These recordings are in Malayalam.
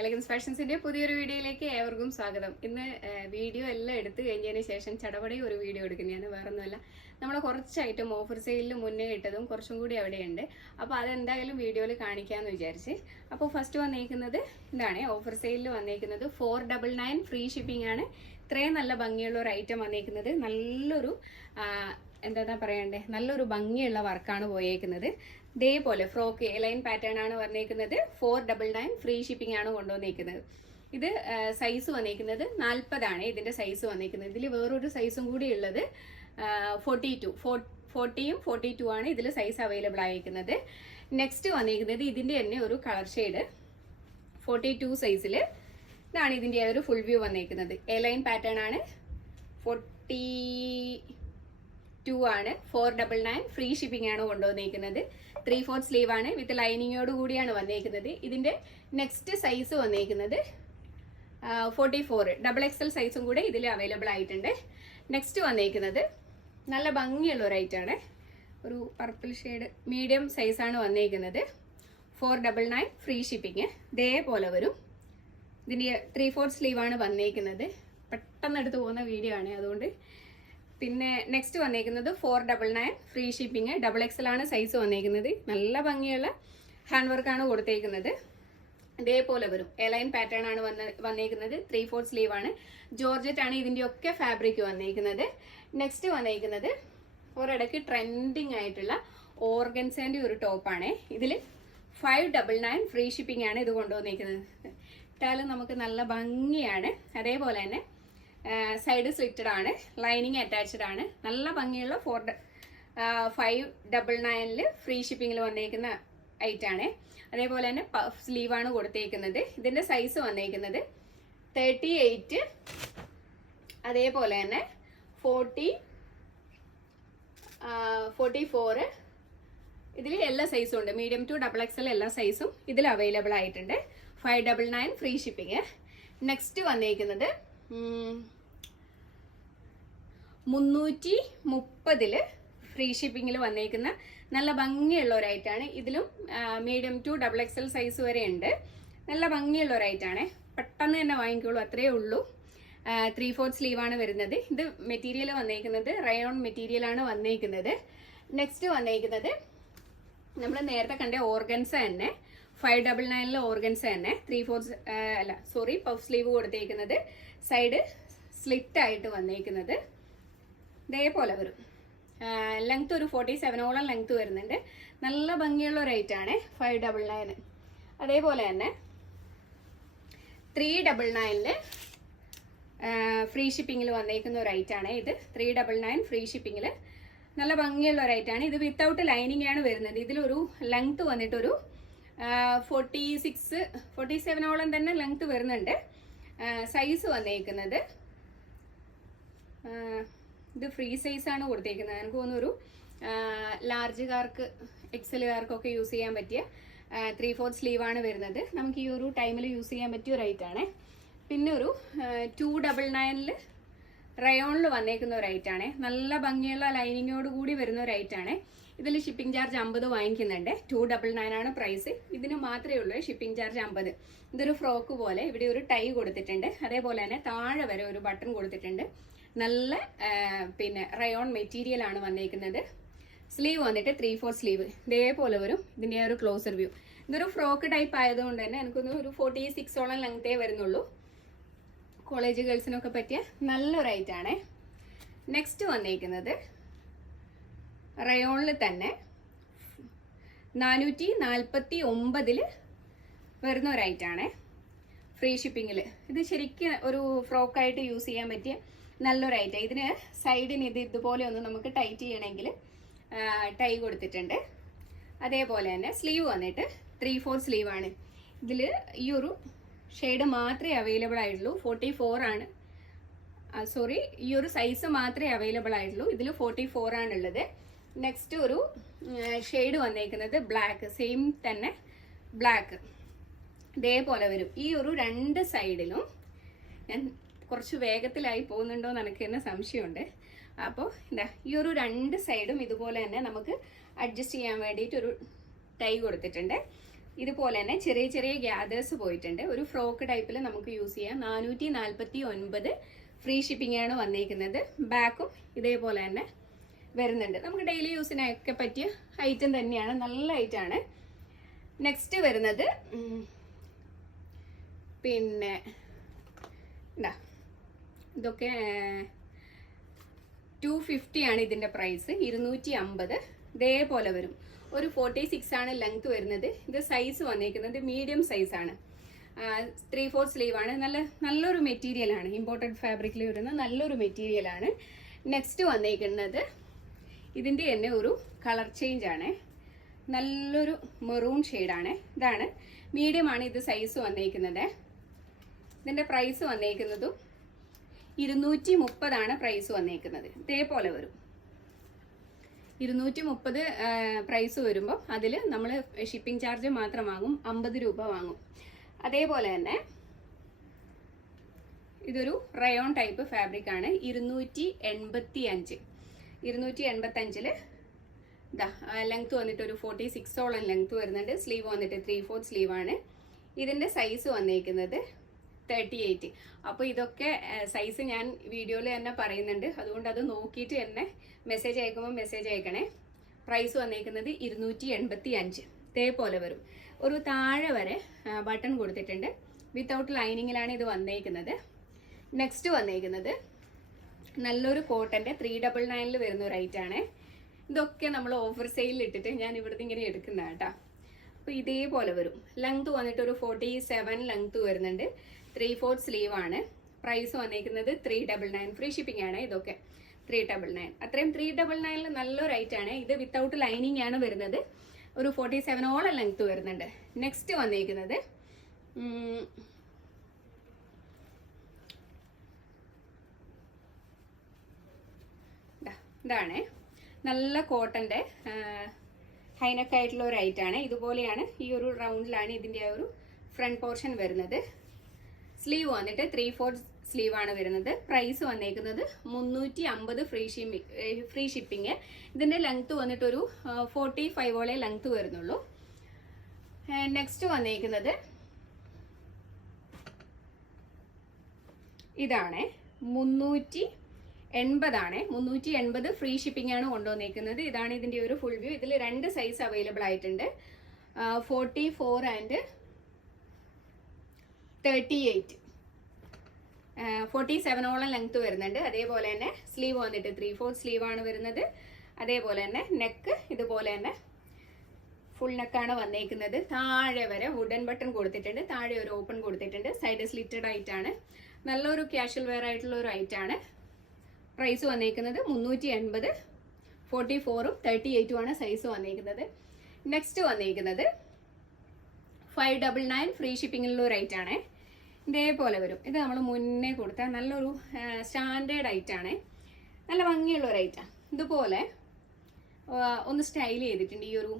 എലഗൻസ് ഫാഷൻസിന്റെ പുതിയൊരു വീഡിയോയിലേക്ക് ഏവർക്കും സ്വാഗതം. ഇന്ന് വീഡിയോ എല്ലാം എടുത്തു കഴിഞ്ഞതിന് ശേഷം ചടപടി ഒരു വീഡിയോ എടുക്കുന്നതാണ്. വേറെ ഒന്നുമല്ല നമ്മൾ കുറച്ച് ഐറ്റം ഓഫർ സെയിലിൽ മുന്നേ ഇട്ടതും കുറച്ചും കൂടി അവിടെയുണ്ട്. അപ്പോൾ അതെന്തായാലും വീഡിയോയിൽ കാണിക്കാമെന്ന് വിചാരിച്ച്. അപ്പോൾ ഫസ്റ്റ് വന്നേക്കുന്നത് ഇതാണ്. ഓഫർ സെയിലിൽ വന്നേക്കുന്നത് four double nine free shipping ആണ്. ഇത്രയും നല്ല ഭംഗിയുള്ള ഒരു ഐറ്റം വന്നേക്കുന്നത്. നല്ലൊരു എന്താ പറയണ്ടേ നല്ലൊരു ഭംഗിയുള്ള വർക്കാണ് പോയേക്കുന്നത്. ഇതേപോലെ ഫ്രോക്ക് എലൈൻ പാറ്റേൺ ആണ് വന്നേക്കുന്നത്. Four double nine free shipping ആണ് കൊണ്ടുവന്നേക്കുന്നത്. ഇത് സൈസ് വന്നേക്കുന്നത് നാൽപ്പതാണ് ഇതിന്റെ സൈസ് വന്നേക്കുന്നത്. ഇതിൽ വേറൊരു സൈസും കൂടി ഉള്ളത് ഫോർട്ടി ടു ഫോർട്ടിയും ഫോർട്ടി ടു ആണ് ഇതിൽ സൈസ് അവൈലബിൾ ആയിരിക്കുന്നത് നെക്സ്റ്റ് വന്നിരിക്കുന്നത് ഇതിന്റെ തന്നെ ഒരു കളർ ഷെയ്ഡ് ഫോർട്ടി ടു സൈസിൽ ഇതാണ് ഇതിന്റെ ഒരു ഫുൾ വ്യൂ വന്നേക്കുന്നത്. എ ലൈൻ പാറ്റേൺ ആണ്. ഫോർട്ടി ടു ആണ്. Four double nine free shipping ആണ് കൊണ്ടുവന്നേക്കുന്നത്. ത്രീ ഫോർത്ത് സ്ലീവ് ആണ് വിത്ത് ലൈനിങ്ങോട് കൂടിയാണ് വന്നേക്കുന്നത്. ഇതിന്റെ നെക്സ്റ്റ് സൈസ് വന്നേക്കുന്നത് ഫോർട്ടി ഫോർ ഡബിൾ എക്സൽ സൈസും കൂടെ ഇതിൽ അവൈലബിൾ ആയിട്ടുണ്ട്. നെക്സ്റ്റ് വന്നേക്കുന്നത് നല്ല ഭംഗിയുള്ള ഒരു ഐറ്റാണ് ഒരു പർപ്പിൾ ഷെയ്ഡ് മീഡിയം സൈസാണ് വന്നേക്കുന്നത്. Four double nine free shipping ഇതേപോലെ വരും. ഇതിന്റെ ത്രീ ഫോർത്ത് സ്ലീവ് ആണ് വന്നേക്കുന്നത്. പെട്ടെന്ന് എടുത്ത് പോകുന്ന വീഡിയോ ആണ്. അതുകൊണ്ട് പിന്നെ നെക്സ്റ്റ് വന്നേക്കുന്നത് four double nine free shipping double XL ആണ് സൈസ് വന്നേക്കുന്നത്. നല്ല ഭംഗിയുള്ള ഹാൻഡ് വർക്കാണ് കൊടുത്തേക്കുന്നത്. ഇതേപോലെ വരും. എലൈൻ പാറ്റേൺ ആണ് വന്ന് വന്നേക്കുന്നത്. ത്രീ ഫോർത്ത് സ്ലീവ് ആണ്. ജോർജറ്റ് ആണ് ഇതിന്റെ ഒക്കെ ഫാബ്രിക് വന്നേക്കുന്നത്. നെക്സ്റ്റ് വന്നേക്കുന്നത് ഒരിടയ്ക്ക് ട്രെൻഡിങ് ആയിട്ടുള്ള ഓർഗൻസേന്റെ ഒരു ടോപ്പാണ് ഇതിൽ five double nine free shipping ആണ് ഇത് കൊണ്ടുവന്നേക്കുന്നത്. ഇട്ടാലും നമുക്ക് നല്ല ഭംഗിയാണ്. അതേപോലെ തന്നെ സൈഡ് സ്ലിറ്റഡ് ആണ്. ലൈനിങ് അറ്റാച്ച്ഡ് ആണ്. നല്ല ഭംഗിയുള്ള ഫോർ ഫൈവ് ഡബിൾ നയനിൽ ഫ്രീ ഷിപ്പിങ്ങിൽ വന്നേക്കുന്ന ഐറ്റം ആണ്. അതേപോലെ തന്നെ പഫ് സ്ലീവാണ് കൊടുത്തേക്കുന്നത്. ഇതിന്റെ സൈസ് വന്നേക്കുന്നത് തേർട്ടി എയ്റ്റ് അതേപോലെ തന്നെ ഫോർട്ടി ഫോർട്ടി ഫോറ് ഇതിൽ എല്ലാ സൈസും ഉണ്ട്. മീഡിയം ടു ഡബിൾ എക്സൽ എല്ലാ സൈസും ഇതിൽ അവൈലബിൾ ആയിട്ടുണ്ട്. Five double nine free shipping next വന്നേക്കുന്നത് മുന്നൂറ്റി മുപ്പതിൽ ഫ്രീ ഷിപ്പിങ്ങിൽ വന്നേക്കുന്ന നല്ല ഭംഗിയുള്ള ഒരു ഐറ്റാണ് ഇതിലും medium to double X L size വരെ ഉണ്ട്. നല്ല ഭംഗിയുള്ള ഒരു ഐറ്റാണ് പെട്ടെന്ന് തന്നെ വാങ്ങിക്കോളൂ അത്രയേ ഉള്ളൂ. ത്രീ ഫോർത്ത് സ്ലീവ് ആണ് വരുന്നത്. ഇത് മെറ്റീരിയൽ വന്നേക്കുന്നത് റയോൺ മെറ്റീരിയൽ ആണ് വന്നേക്കുന്നത്. നെക്സ്റ്റ് വന്നേക്കുന്നത് നമ്മൾ നേരത്തെ കണ്ട ഓർഗൻസ് തന്നെ. ഫൈവ് ഡബിൾ നയനിലെ ഓർഗൻസ് തന്നെ. ത്രീ ഫോർത്ത് അല്ല സോറി പഫ് സ്ലീവ് കൊടുത്തേക്കുന്നത്. സൈഡ് സ്ലിറ്റ് ആയിട്ട് വന്നേക്കുന്നത്. ഇതേപോലെ വരും. ലെങ്ത് ഒരു ഫോർട്ടി സെവനോളം ലെങ്ത് വരുന്നുണ്ട്. നല്ല ഭംഗിയുള്ള റേറ്റ് ആണ്. ഫൈവ് ഡബിൾ നയൻ അതേപോലെ തന്നെ ത്രീ ഡബിൾ നയനിൽ ഫ്രീ ഷിപ്പിങ്ങിൽ വന്നേക്കുന്ന ഒരു ഐറ്റാണ് ഇത്. ത്രീ ഡബിൾ നയൻ ഫ്രീ ഷിപ്പിങ്ങിൽ നല്ല ഭംഗിയുള്ള ഒരു ഐറ്റാണ് ഇത് വിത്തൗട്ട് ലൈനിങ് ആണ് വരുന്നത്. ഇതിലൊരു ലെങ്ത് വന്നിട്ടൊരു ഫോർട്ടി സിക്സ് ഫോർട്ടി സെവനോളം തന്നെ ലെങ്ത് വരുന്നുണ്ട്. സൈസ് വന്നേക്കുന്നത് ഇത് ഫ്രീ സൈസ് ആണ് കൊടുത്തേക്കുന്നത്. എനിക്ക് തോന്നുന്നു ഒരു ലാർജുകാർക്ക് എക്സലുകാർക്കൊക്കെ യൂസ് ചെയ്യാൻ പറ്റിയ ത്രീ ഫോർത്ത് ആണ് വരുന്നത്. നമുക്ക് ഈ ഒരു ടൈമിൽ യൂസ് ചെയ്യാൻ പറ്റിയ ആണ്. പിന്നെ ഒരു ടു ഡബിൾ നയനിൽ റയോണിൽ വന്നേക്കുന്ന ഒരു ഐറ്റം ആണ്. നല്ല ഭംഗിയുള്ള ലൈനിങ്ങോട് കൂടി വരുന്ന ഒരു ഐറ്റം ആണ്. ഇതിൽ ഷിപ്പിംഗ് ചാർജ് അമ്പത് വാങ്ങിക്കുന്നുണ്ട്. ടു ഡബിൾ നയൻ ആണ് പ്രൈസ് ഇതിന് മാത്രമേ ഉള്ളൂ ഷിപ്പിംഗ് ചാർജ് അമ്പത്. ഇതൊരു ഫ്രോക്ക് പോലെ. ഇവിടെ ഒരു ടൈ കൊടുത്തിട്ടുണ്ട്. അതേപോലെ തന്നെ താഴെ വരെ ഒരു ബട്ടൺ കൊടുത്തിട്ടുണ്ട്. നല്ല പിന്നെ റയോൺ മെറ്റീരിയൽ ആണ് വന്നേക്കുന്നത്. സ്ലീവ് വന്നിട്ട് ത്രീ ഫോർ സ്ലീവ് ഇതേപോലെ വരും. ഇതിന്റെ ഒരു ക്ലോസർ വ്യൂ ഇതൊരു ഫ്രോക്ക് ടൈപ്പ് ആയതുകൊണ്ട് തന്നെ എനിക്കൊന്ന് ഒരു ഫോർട്ടി സിക്സോളം ലെങ്തേ വരുന്നുള്ളൂ. കോളേജ് ഗേൾസിനൊക്കെ പറ്റിയ നല്ലൊരു ഐറ്റാണ് നെക്സ്റ്റ് വന്നേക്കുന്നത് റയോണിൽ തന്നെ നാനൂറ്റി നാൽപ്പത്തി ഒമ്പതിൽ വരുന്ന ഒരു ഐറ്റാണ് ഫ്രീ ഷിപ്പിങ്ങിൽ ഇത് ശരിക്കും ഒരു ഫ്രോക്കായിട്ട് യൂസ് ചെയ്യാൻ പറ്റിയ നല്ലൊരു ഐറ്റം ഇതിന് സൈഡിന് ഇത് ഇതുപോലെ ഒന്ന് നമുക്ക് ടൈറ്റ് ചെയ്യണമെങ്കിൽ ടൈ കൊടുത്തിട്ടുണ്ട്. അതേപോലെ തന്നെ സ്ലീവ് വന്നിട്ട് ത്രീ ഫോർ സ്ലീവ് ആണ്. ഇതിൽ ഈ ഒരു ഷെയ്ഡ് മാത്രമേ അവൈലബിൾ ആയിട്ടുള്ളൂ. ഫോർട്ടി ഫോർ ആണ് സോറി ഈ ഒരു സൈസ് മാത്രമേ അവൈലബിൾ ആയിട്ടുള്ളൂ. ഇതിൽ ഫോർട്ടി ഫോർ ആണുള്ളത് നെക്സ്റ്റ് ഒരു ഷെയ്ഡ് വന്നേക്കുന്നത് ബ്ലാക്ക് സെയിം തന്നെ ബ്ലാക്ക് ഇതേപോലെ വരും. ഈ ഒരു രണ്ട് സൈഡിലും ഞാൻ കുറച്ച് വേഗത്തിലായി പോകുന്നുണ്ടോ എന്ന് എനിക്ക് തന്നെ സംശയമുണ്ട്. അപ്പോൾ എന്താ ഈ ഒരു രണ്ട് സൈഡും ഇതുപോലെ തന്നെ നമുക്ക് അഡ്ജസ്റ്റ് ചെയ്യാൻ വേണ്ടിയിട്ട് ഒരു ടൈ കൊടുത്തിട്ടുണ്ട്. ഇതുപോലെ തന്നെ ചെറിയ ചെറിയ ഗ്യാദേഴ്സ് പോയിട്ടുണ്ട്. ഒരു ഫ്രോക്ക് ടൈപ്പിൽ നമുക്ക് യൂസ് ചെയ്യാം. നാനൂറ്റി നാൽപ്പത്തി ഒൻപത് ഫ്രീ ഷിപ്പിംഗ് ആണ് വന്നിരിക്കുന്നത് ബാക്കും ഇതേപോലെ തന്നെ വരുന്നുണ്ട്. നമുക്ക് ഡെയിലി യൂസിനൊക്കെ പറ്റിയ ഐറ്റം തന്നെയാണ്. നല്ല ഐറ്റമാണ് നെക്സ്റ്റ് വരുന്നത് പിന്നെ ഇതാ ഇതൊക്കെ ടു ആണ് ഇതിന്റെ പ്രൈസ് ഇരുന്നൂറ്റി അമ്പത് ഇതേപോലെ വരും. ഒരു ഫോർട്ടി സിക്സ് ആണ് ലെങ്ത് വരുന്നത്. ഇത് സൈസ് വന്നേക്കുന്നത് മീഡിയം സൈസ് ആണ്. ത്രീ ഫോർ സ്ലീവ് ആണ്. നല്ല നല്ലൊരു മെറ്റീരിയൽ ആണ്. ഇമ്പോർട്ടഡ് ഫാബ്രിക്കിൽ വരുന്ന നല്ലൊരു മെറ്റീരിയൽ ആണ്. നെക്സ്റ്റ് വന്നേക്കുന്നത് ഇതിന്റെ തന്നെ ഒരു കളർ ചേഞ്ച് ആണ്. നല്ലൊരു മെറൂൺ ഷെയ്ഡാണ് ഇതാണ്. മീഡിയം ആണ് ഇത് സൈസ് വന്നേക്കുന്നത്. ഇതിന്റെ പ്രൈസ് വന്നേക്കുന്നതും ഇരുന്നൂറ്റി മുപ്പതാണ് പ്രൈസ് വന്നേക്കുന്നത്. ഇതേപോലെ വരും. ഇരുന്നൂറ്റി മുപ്പത് പ്രൈസ് വരുമ്പോൾ അതിൽ നമ്മൾ ഷിപ്പിംഗ് ചാർജ് മാത്രം വാങ്ങും അമ്പത് രൂപ വാങ്ങും. അതേപോലെ തന്നെ ഇതൊരു റയോൺ ടൈപ്പ് ഫാബ്രിക് ആണ്. ഇരുന്നൂറ്റി എൺപത്തി അഞ്ച് ഇരുന്നൂറ്റി എൺപത്തി അഞ്ചിൽ ഇതാ ലെങ്ത് വന്നിട്ട് ഒരു ഫോർട്ടി സിക്സോളം ലെങ്ത് വരുന്നുണ്ട്. സ്ലീവ് വന്നിട്ട് ത്രീ ഫോർത്ത് സ്ലീവാണ് ഇതിന്റെ സൈസ് വന്നേക്കുന്നത് തേർട്ടി എയ്റ്റ് അപ്പോൾ ഇതൊക്കെ സൈസ് ഞാൻ വീഡിയോയിൽ തന്നെ പറയുന്നുണ്ട്. അതുകൊണ്ട് അത് നോക്കിയിട്ട് തന്നെ മെസ്സേജ് അയക്കുമ്പോൾ മെസ്സേജ് അയക്കണേ. പ്രൈസ് വന്നേക്കുന്നത് ഇരുന്നൂറ്റി എൺപത്തി അഞ്ച് ഇതേപോലെ വരും. ഒരു താഴെ വരെ ബട്ടൺ കൊടുത്തിട്ടുണ്ട്. വിത്തൗട്ട് ലൈനിങ്ങിലാണ് ഇത് വന്നേക്കുന്നത്. നെക്സ്റ്റ് വന്നേക്കുന്നത് നല്ലൊരു കോട്ടന്റെ ത്രീ ഡബിൾ നയനിൽ വരുന്ന ഒരു ഐറ്റം ആണ്. ഇതൊക്കെ നമ്മൾ ഓഫർ സെയിലിൽ ഇട്ടിട്ട് ഞാൻ ഇവിടുന്ന് ഇങ്ങനെ എടുക്കുന്നതാണ് കേട്ടോ അപ്പോൾ ഇതേപോലെ വരും. ലെങ്ത് വന്നിട്ട് ഒരു ഫോർട്ടി സെവൻ ലെങ്ത് വരുന്നുണ്ട്. ത്രീ ഫോർത്ത് സ്ലീവ് ആണ്. പ്രൈസ് വന്നേക്കുന്നത് three double nine free shipping ആണ് ഇതൊക്കെ. ത്രീ ഡബിൾ നയൻ അത്രയും ത്രീ ഡബിൾ നയനിൽ നല്ലൊരു ഐറ്റം ആണ്. ഇത് വിത്തൗട്ട് ലൈനിങ് ആണ് വരുന്നത്. ഒരു ഫോർട്ടി സെവനോളം ലെങ്ത് വരുന്നുണ്ട്. നെക്സ്റ്റ് വന്നേക്കുന്നത് ഇതാണ്. നല്ല കോട്ടന്റെ ഹൈനക്കായിട്ടുള്ള ഒരു ഐറ്റാണ് ഇതുപോലെയാണ് ഈ ഒരു റൗണ്ടിലാണ് ഇതിന്റെ ഒരു ഫ്രണ്ട് പോർഷൻ വരുന്നത്. സ്ലീവ് വന്നിട്ട് ത്രീ ഫോർത്ത് സ്ലീവ് ആണ് വരുന്നത്. പ്രൈസ് വന്നേക്കുന്നത് മുന്നൂറ്റി അമ്പത് ഫ്രീ ഷിപ്പിംഗ് ഫ്രീ ഷിപ്പിംഗ് ഇതിന്റെ ലെങ്ത് വന്നിട്ട് ഒരു ഫോർട്ടി ഫൈവോളെ ലെങ്ത് വരുന്നുള്ളൂ. നെക്സ്റ്റ് വന്നേക്കുന്നത് ഇതാണ്. മുന്നൂറ്റി എൺപതാണ് മുന്നൂറ്റി എൺപത് ഫ്രീ ഷിപ്പിംഗ് ആണ് കൊണ്ടുവന്നേക്കുന്നത്. ഇതാണ് ഇതിന്റെ ഒരു ഫുൾ വ്യൂ ഇതിൽ രണ്ട് സൈസ് അവൈലബിൾ ആയിട്ടുണ്ട്. Forty four and thirty eight forty സെവനോളം length വരുന്നുണ്ട്. അതേപോലെ തന്നെ സ്ലീവ് വന്നിട്ട് ത്രീ ഫോർത്ത് ആണ് വരുന്നത്. അതേപോലെ തന്നെ നെക്ക് ഇതുപോലെ തന്നെ ഫുൾ നെക്കാണ് വന്നേക്കുന്നത്. താഴെ വരെ വുഡൻ ബട്ടൺ കൊടുത്തിട്ടുണ്ട്. താഴെ ഒരു ഓപ്പൺ കൊടുത്തിട്ടുണ്ട്. സൈഡ് സ്ലിറ്റഡ് ആയിട്ടാണ്. നല്ലൊരു ക്യാഷ്വൽ വെയർ ആയിട്ടുള്ള ഒരു ഐറ്റാണ് പ്രൈസ് വന്നേക്കുന്നത് മുന്നൂറ്റി എൺപത് ഫോർട്ടി ഫോറും തേർട്ടി എയ്റ്റും ആണ് സൈസ് വന്നേക്കുന്നത്. നെക്സ്റ്റ് വന്നേക്കുന്നത് ഫൈവ് ഡബിൾ നയൻ ഫ്രീ ഷിപ്പിങ്ങിലുള്ള ഒരു ഐറ്റം ആണ്. ഇതേപോലെ വരും. ഇത് നമ്മൾ മുന്നേ കൊടുത്ത നല്ലൊരു സ്റ്റാൻഡേർഡ് ഐറ്റാണ് നല്ല ഭംഗിയുള്ള ഒരു ഐറ്റം ഇതുപോലെ ഒന്ന് സ്റ്റൈൽ ചെയ്തിട്ടുണ്ട്. ഈ ഒരു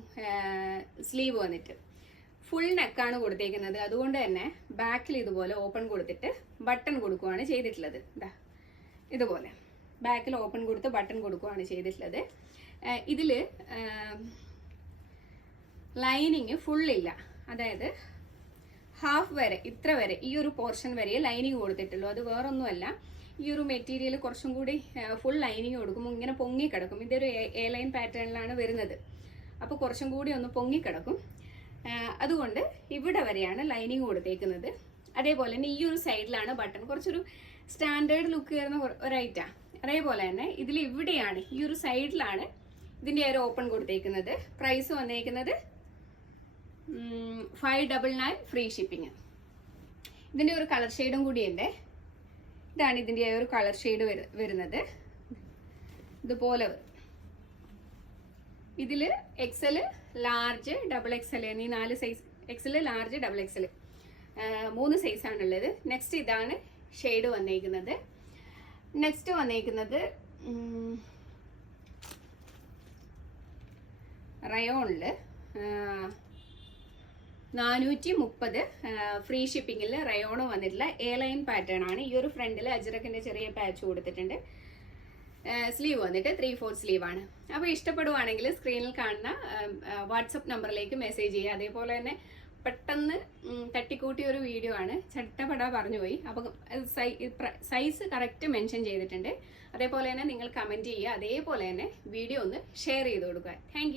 സ്ലീവ് വന്നിട്ട്. ഫുൾ നെക്കാണ് കൊടുത്തേക്കുന്നത്. അതുകൊണ്ട് തന്നെ ബാക്കിൽ ഇതുപോലെ ഓപ്പൺ കൊടുത്തിട്ട് ബട്ടൺ കൊടുക്കുകയാണ് ചെയ്തിട്ടുള്ളത്. ഇതാ ഇതുപോലെ. ബാക്കിൽ ഓപ്പൺ കൊടുത്ത് ബട്ടൺ കൊടുക്കുകയാണ് ചെയ്തിട്ടുള്ളത്. ഇതിൽ ലൈനിങ് ഫുള്ളില്ല അതായത് ഹാഫ് വരെ ഇത്ര വരെ ഈ ഒരു പോർഷൻ വരെ ലൈനിങ് കൊടുത്തിട്ടുള്ളൂ. അത് വേറൊന്നുമല്ല. ഈ ഒരു മെറ്റീരിയൽ കുറച്ചും കൂടി ഫുൾ ലൈനിങ് കൊടുക്കുമ്പോൾ ഇങ്ങനെ പൊങ്ങി കിടക്കും. ഇതൊരു എ ലൈൻ പാറ്റേണിലാണ് വരുന്നത്. അപ്പോൾ കുറച്ചും കൂടി ഒന്ന് പൊങ്ങി കിടക്കും. അതുകൊണ്ട് ഇവിടെ വരെയാണ് ലൈനിങ് കൊടുത്തേക്കുന്നത്. അതേപോലെ തന്നെ ഈ ഒരു സൈഡിലാണ് ബട്ടൺ കുറച്ചൊരു സ്റ്റാൻഡേർഡ് ലുക്ക് വരുന്ന ഒരു- ഒരു അതേപോലെ തന്നെ ഇതിൽ ഇവിടെയാണ് ഈ ഒരു സൈഡിലാണ് ഇതിന്റെ ഒരു ഓപ്പൺ കൊടുത്തേക്കുന്നത്. പ്രൈസ് വന്നേക്കുന്നത് five double nine free shipping ഇതിന്റെ ഒരു കളർ ഷെയ്ഡും കൂടിയുണ്ട്. ഇതാണ് ഇതിന്റെ ഒരു കളർ ഷെയ്ഡ് വരുന്നത്. ഇതുപോലെ ഇതിൽ എക്സൽ ലാർജ് ഡബിൾ എക്സൽ എന്നീ നാല് size XL large double XL മൂന്ന് സൈസ് ഉള്ളത് നെക്സ്റ്റ് ഇതാണ് ഷെയ്ഡ് വന്നേക്കുന്നത്. നെക്സ്റ്റ് വന്നേക്കുന്നത് റയോണിൽ നാനൂറ്റി മുപ്പത് ഫ്രീ ഷിപ്പിങ്ങിൽ റയോണ് വന്നിട്ടുള്ള എ ലൈൻ പാറ്റേൺ ആണ്. ഈ ഒരു ഫ്രണ്ടിൽ അജറക്കിന്റെ ചെറിയ പാച്ച് കൊടുത്തിട്ടുണ്ട്. സ്ലീവ് വന്നിട്ട് ത്രീ ഫോർ സ്ലീവ് ആണ്. അപ്പോൾ ഇഷ്ടപ്പെടുവാണെങ്കിൽ സ്ക്രീനിൽ കാണുന്ന വാട്സപ്പ് നമ്പറിലേക്ക് മെസ്സേജ് ചെയ്യുക. അതേപോലെ തന്നെ പെട്ടെന്ന് തട്ടിക്കൂട്ടിയ ഒരു വീഡിയോ ആണ്. ചട്ടപട പറഞ്ഞു പോയി. അപ്പം സൈസ് കറക്റ്റ് മെൻഷൻ ചെയ്തിട്ടുണ്ട്. അതേപോലെ തന്നെ നിങ്ങൾ കമന്റ് ചെയ്യുക. അതേപോലെ തന്നെ വീഡിയോ ഒന്ന് ഷെയർ ചെയ്ത് കൊടുക്കുക. താങ്ക്